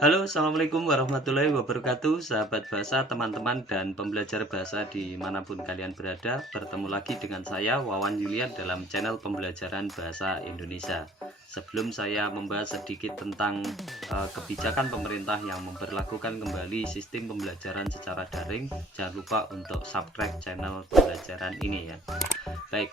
Halo, assalamualaikum warahmatullahi wabarakatuh, sahabat bahasa, teman-teman, dan pembelajar bahasa dimanapun kalian berada. Bertemu lagi dengan saya, Wawan Yulian, dalam channel pembelajaran bahasa Indonesia. Sebelum saya membahas sedikit tentang kebijakan pemerintah yang memperlakukan kembali sistem pembelajaran secara daring, jangan lupa untuk subscribe channel pembelajaran ini ya. Baik,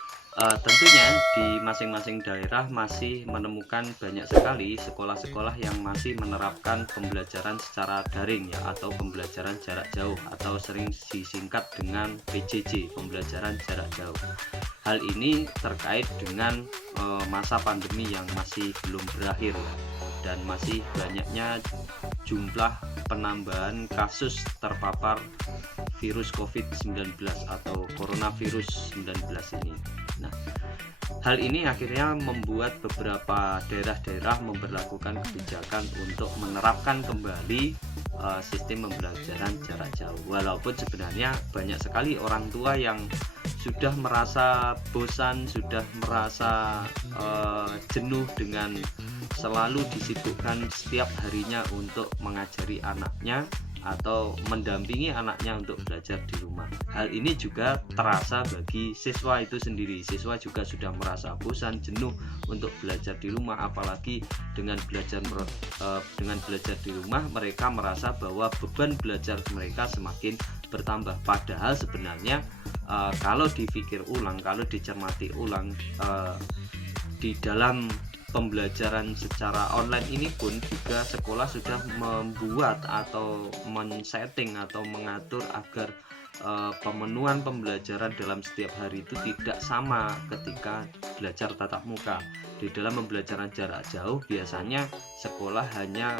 tentunya di masing-masing daerah masih menemukan banyak sekali sekolah-sekolah yang masih menerapkan pembelajaran secara daring ya, atau pembelajaran jarak jauh, atau sering disingkat dengan PJJ, pembelajaran jarak jauh. Hal ini terkait dengan masa pandemi yang masih belum berakhir ya, dan masih banyaknya jumlah penambahan kasus terpapar virus COVID-19 atau coronavirus 19 ini. Nah, hal ini akhirnya membuat beberapa daerah-daerah memberlakukan kebijakan untuk menerapkan kembali sistem pembelajaran jarak jauh. Walaupun sebenarnya banyak sekali orang tua yang sudah merasa bosan, sudah merasa jenuh dengan selalu disibukkan setiap harinya untuk mengajari anaknya atau mendampingi anaknya untuk belajar di rumah. Hal ini juga terasa bagi siswa itu sendiri. Siswa juga sudah merasa bosan, jenuh untuk belajar di rumah, apalagi dengan belajar di rumah mereka merasa bahwa beban belajar mereka semakin bertambah. Padahal sebenarnya kalau dipikir ulang, kalau dicermati ulang, di dalam pembelajaran secara online ini pun juga sekolah sudah membuat atau men-setting atau mengatur agar pemenuhan pembelajaran dalam setiap hari itu tidak sama ketika belajar tatap muka. Di dalam pembelajaran jarak jauh biasanya sekolah hanya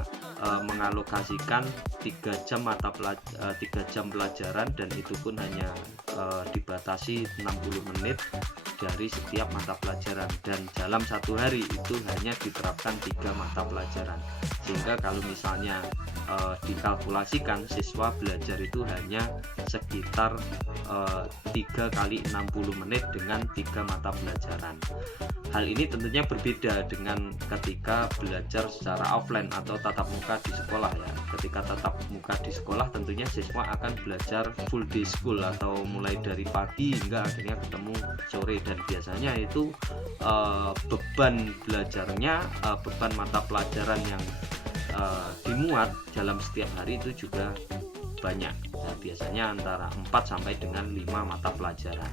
mengalokasikan 3 jam 3 jam pelajaran, dan itu pun hanya dibatasi 60 menit dari setiap mata pelajaran, dan dalam satu hari itu hanya diterapkan 3 mata pelajaran, sehingga kalau misalnya dikalkulasikan siswa belajar itu hanya sekitar 3 kali 60 menit dengan 3 mata pelajaran. Hal ini tentunya berbeda dengan ketika belajar secara offline atau tatap muka di sekolah ya. Ketika tatap muka di sekolah tentunya siswa akan belajar full day school atau mulai dari pagi hingga akhirnya ketemu sore, dan biasanya itu beban belajarnya, beban mata pelajaran yang dimuat dalam setiap hari itu juga banyak. Nah, biasanya antara 4 sampai dengan 5 mata pelajaran.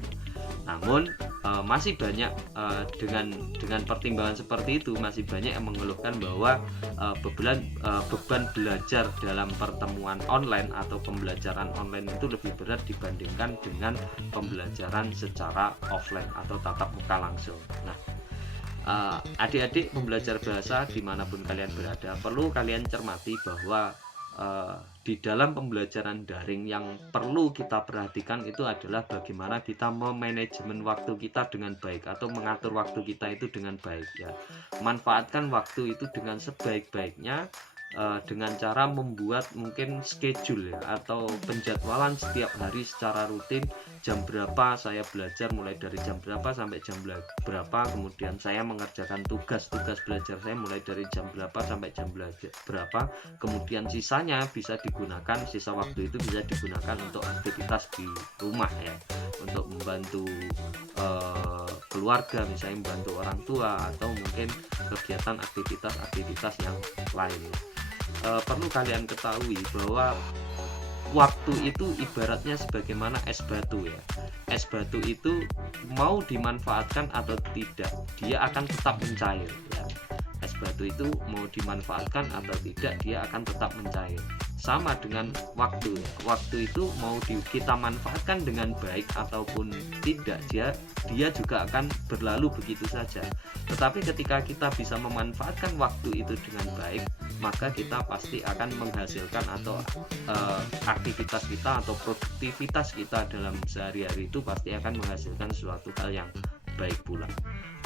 Namun masih banyak dengan pertimbangan seperti itu, masih banyak yang mengeluhkan bahwa beban belajar dalam pertemuan online atau pembelajaran online itu lebih berat dibandingkan dengan pembelajaran secara offline atau tatap muka langsung. Nah, adik-adik pembelajar bahasa dimanapun kalian berada, perlu kalian cermati bahwa di dalam pembelajaran daring yang perlu kita perhatikan itu adalah bagaimana kita memanajemen waktu kita dengan baik, atau mengatur waktu kita itu dengan baik ya. Manfaatkan waktu itu dengan sebaik-baiknya, dengan cara membuat mungkin schedule ya, atau penjadwalan setiap hari secara rutin. Jam berapa saya belajar, mulai dari jam berapa sampai jam berapa, kemudian saya mengerjakan tugas-tugas belajar saya mulai dari jam berapa sampai jam berapa, kemudian sisanya bisa digunakan, sisa waktu itu bisa digunakan untuk aktivitas di rumah ya, untuk membantu keluarga, misalnya membantu orang tua, atau mungkin kegiatan aktivitas yang lain. Perlu kalian ketahui bahwa waktu itu ibaratnya sebagaimana es batu ya. Es batu itu mau dimanfaatkan atau tidak, dia akan tetap mencair ya. Es batu itu mau dimanfaatkan atau tidak, dia akan tetap mencair. Sama dengan waktu ya. Waktu itu mau kita manfaatkan dengan baik ataupun tidak, dia juga akan berlalu begitu saja. Tetapi ketika kita bisa memanfaatkan waktu itu dengan baik, maka kita pasti akan menghasilkan, atau aktivitas kita atau produktivitas kita dalam sehari-hari itu pasti akan menghasilkan suatu hal yang baik pula.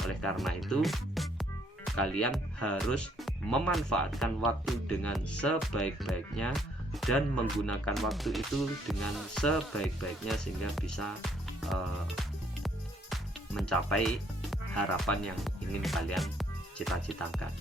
Oleh karena itu, kalian harus memanfaatkan waktu dengan sebaik-baiknya dan menggunakan waktu itu dengan sebaik-baiknya, sehingga bisa mencapai harapan yang ingin kalian cita-citakan.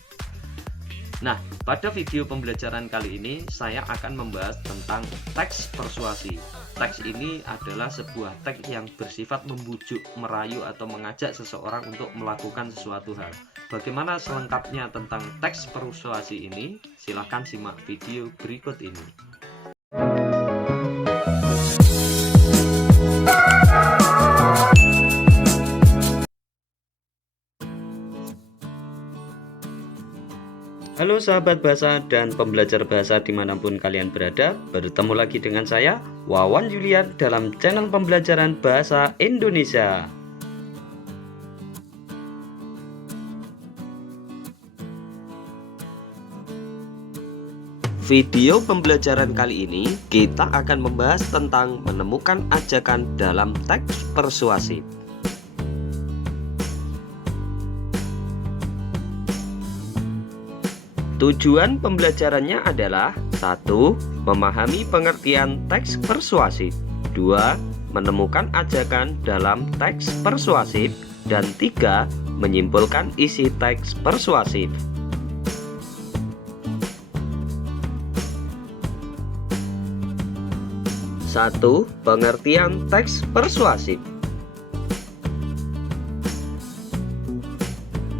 Nah, pada video pembelajaran kali ini saya akan membahas tentang teks persuasi. Teks ini adalah sebuah teks yang bersifat membujuk, merayu, atau mengajak seseorang untuk melakukan sesuatu hal. Bagaimana selengkapnya tentang teks persuasi ini? Silahkan simak video berikut ini. Halo sahabat bahasa dan pembelajar bahasa dimanapun kalian berada, bertemu lagi dengan saya, Wawan Julian, dalam channel pembelajaran bahasa Indonesia. Video pembelajaran kali ini kita akan membahas tentang menemukan ajakan dalam teks persuasif. Tujuan pembelajarannya adalah 1. Memahami pengertian teks persuasif, 2. Menemukan ajakan dalam teks persuasif, dan 3. Menyimpulkan isi teks persuasif. Satu, pengertian teks persuasif.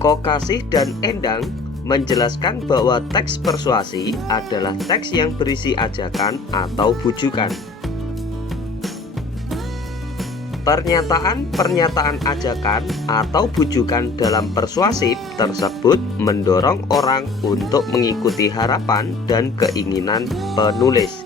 Kokasih dan Endang menjelaskan bahwa teks persuasi adalah teks yang berisi ajakan atau bujukan. Pernyataan-pernyataan ajakan atau bujukan dalam persuasif tersebut mendorong orang untuk mengikuti harapan dan keinginan penulis.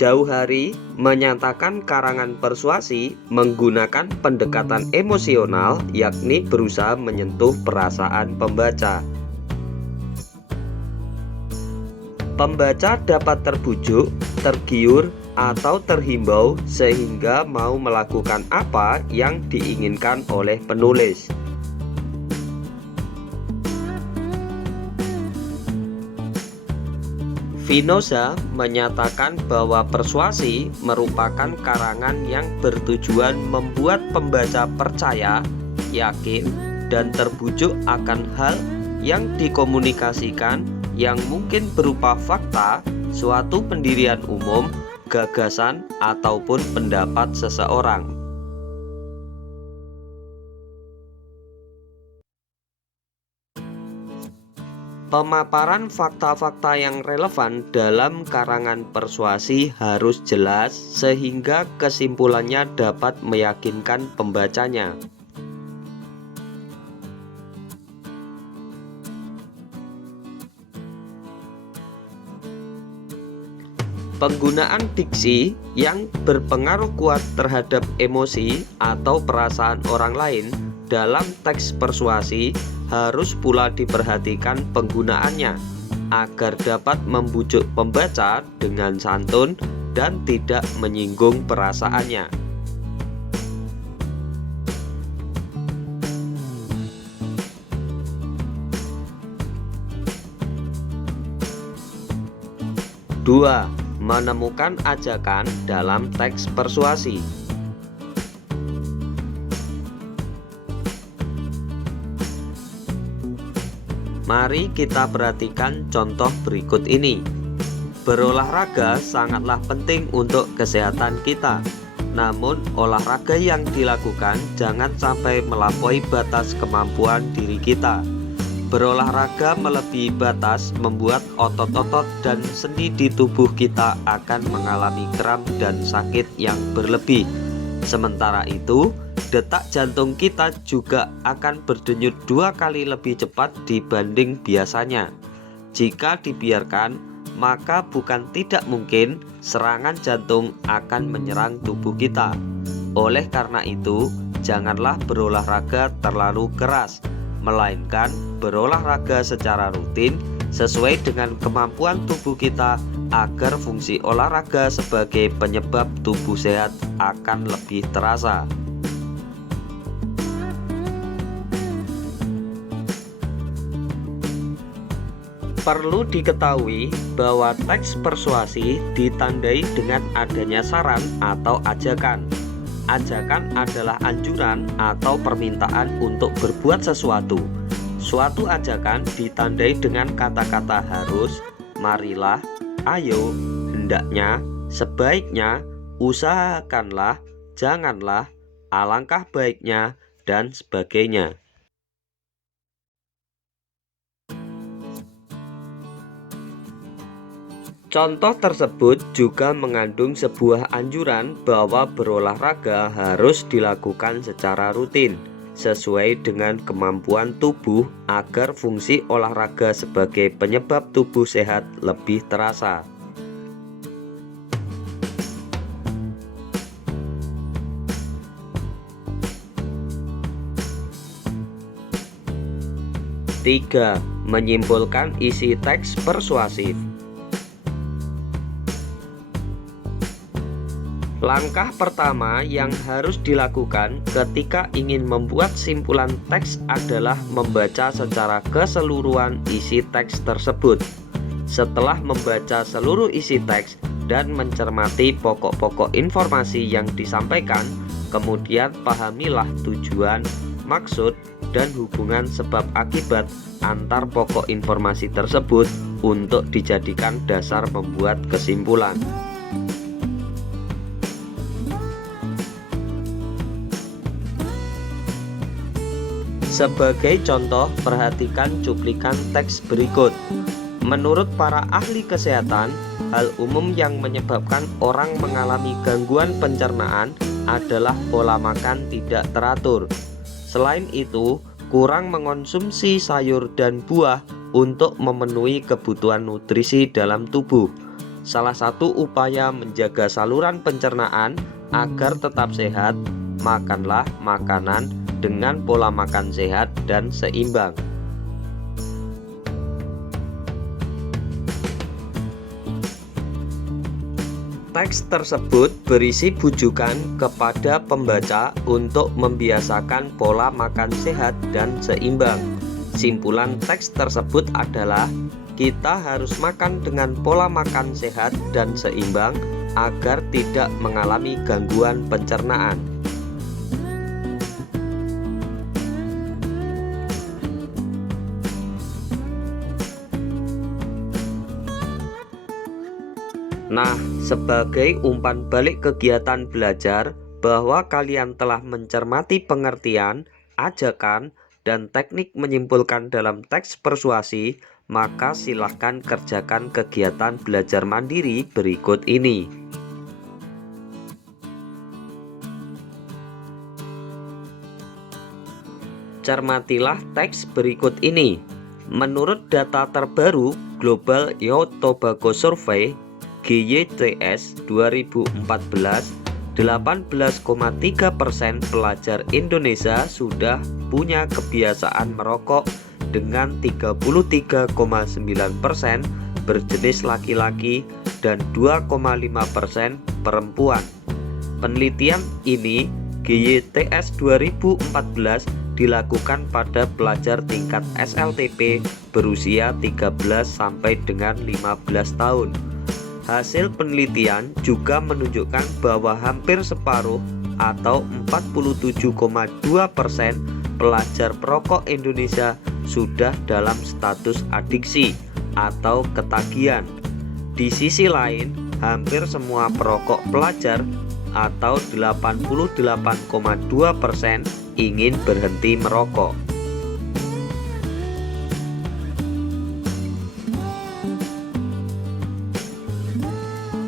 Jauh Hari menyatakan karangan persuasi menggunakan pendekatan emosional, yakni berusaha menyentuh perasaan pembaca. Pembaca dapat terbujuk, tergiur, atau terhimbau sehingga mau melakukan apa yang diinginkan oleh penulis. Spinoza menyatakan bahwa persuasi merupakan karangan yang bertujuan membuat pembaca percaya, yakin, dan terbujuk akan hal yang dikomunikasikan yang mungkin berupa fakta, suatu pendirian umum, gagasan, ataupun pendapat seseorang. Pemaparan fakta-fakta yang relevan dalam karangan persuasi harus jelas sehingga kesimpulannya dapat meyakinkan pembacanya. Penggunaan diksi yang berpengaruh kuat terhadap emosi atau perasaan orang lain dalam teks persuasi harus pula diperhatikan penggunaannya agar dapat membujuk pembaca dengan santun dan tidak menyinggung perasaannya. Dua, menemukan ajakan dalam teks persuasi. Mari kita perhatikan contoh berikut ini. Berolahraga sangatlah penting untuk kesehatan kita. Namun, olahraga yang dilakukan jangan sampai melampaui batas kemampuan diri kita. Berolahraga melebihi batas membuat otot-otot dan sendi di tubuh kita akan mengalami kram dan sakit yang berlebih. Sementara itu, detak jantung kita juga akan berdenyut 2 kali lebih cepat dibanding biasanya. Jika dibiarkan, maka bukan tidak mungkin serangan jantung akan menyerang tubuh kita. Oleh karena itu, janganlah berolahraga terlalu keras, melainkan berolahraga secara rutin sesuai dengan kemampuan tubuh kita agar fungsi olahraga sebagai penyebab tubuh sehat akan lebih terasa. Perlu diketahui bahwa teks persuasi ditandai dengan adanya saran atau ajakan. Ajakan adalah anjuran atau permintaan untuk berbuat sesuatu. Suatu ajakan ditandai dengan kata-kata harus, marilah, ayo, hendaknya, sebaiknya, usahakanlah, janganlah, alangkah baiknya, dan sebagainya. Contoh tersebut juga mengandung sebuah anjuran bahwa berolahraga harus dilakukan secara rutin, sesuai dengan kemampuan tubuh agar fungsi olahraga sebagai penyebab tubuh sehat lebih terasa. Tiga, menyimpulkan isi teks persuasif. Langkah pertama yang harus dilakukan ketika ingin membuat simpulan teks adalah membaca secara keseluruhan isi teks tersebut. Setelah membaca seluruh isi teks dan mencermati pokok-pokok informasi yang disampaikan, kemudian pahamilah tujuan, maksud, dan hubungan sebab akibat antar pokok informasi tersebut untuk dijadikan dasar membuat kesimpulan. Sebagai contoh, perhatikan cuplikan teks berikut. Menurut para ahli kesehatan, hal umum yang menyebabkan orang mengalami gangguan pencernaan adalah pola makan tidak teratur. Selain itu, kurang mengonsumsi sayur dan buah untuk memenuhi kebutuhan nutrisi dalam tubuh. Salah satu upaya menjaga saluran pencernaan agar tetap sehat, makanlah makanan dengan pola makan sehat dan seimbang. Teks tersebut berisi bujukan kepada pembaca untuk membiasakan pola makan sehat dan seimbang. Simpulan teks tersebut adalah kita harus makan dengan pola makan sehat dan seimbang agar tidak mengalami gangguan pencernaan. Nah, sebagai umpan balik kegiatan belajar bahwa kalian telah mencermati pengertian, ajakan, dan teknik menyimpulkan dalam teks persuasi, maka silahkan kerjakan kegiatan belajar mandiri berikut ini. Cermatilah teks berikut ini. Menurut data terbaru Global Youth Tobacco Survey GYTS 2014, 18,3% pelajar Indonesia sudah punya kebiasaan merokok dengan 33,9% berjenis laki-laki dan 2,5% perempuan. Penelitian ini GYTS 2014 dilakukan pada pelajar tingkat SLTP berusia 13 sampai dengan 15 tahun. Hasil penelitian juga menunjukkan bahwa hampir separuh atau 47,2% pelajar perokok Indonesia sudah dalam status adiksi atau ketagihan. Di sisi lain, hampir semua perokok pelajar atau 88,2% ingin berhenti merokok.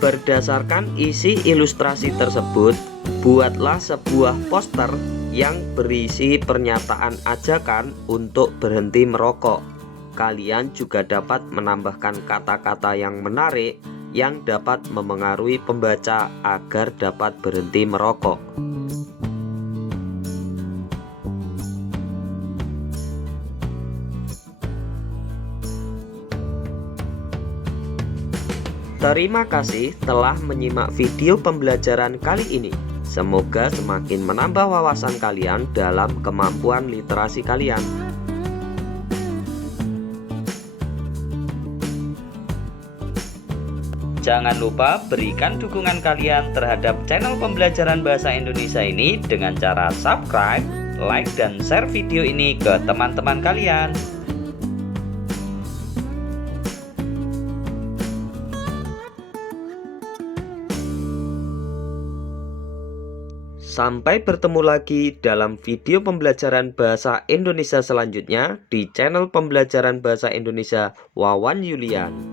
Berdasarkan isi ilustrasi tersebut, buatlah sebuah poster yang berisi pernyataan ajakan untuk berhenti merokok. Kalian juga dapat menambahkan kata-kata yang menarik yang dapat memengaruhi pembaca agar dapat berhenti merokok. Terima kasih telah menyimak video pembelajaran kali ini. Semoga semakin menambah wawasan kalian dalam kemampuan literasi kalian. Jangan lupa berikan dukungan kalian terhadap channel pembelajaran bahasa Indonesia ini dengan cara subscribe, like, dan share video ini ke teman-teman kalian. Sampai bertemu lagi dalam video pembelajaran bahasa Indonesia selanjutnya di channel pembelajaran bahasa Indonesia Wawan Yulian.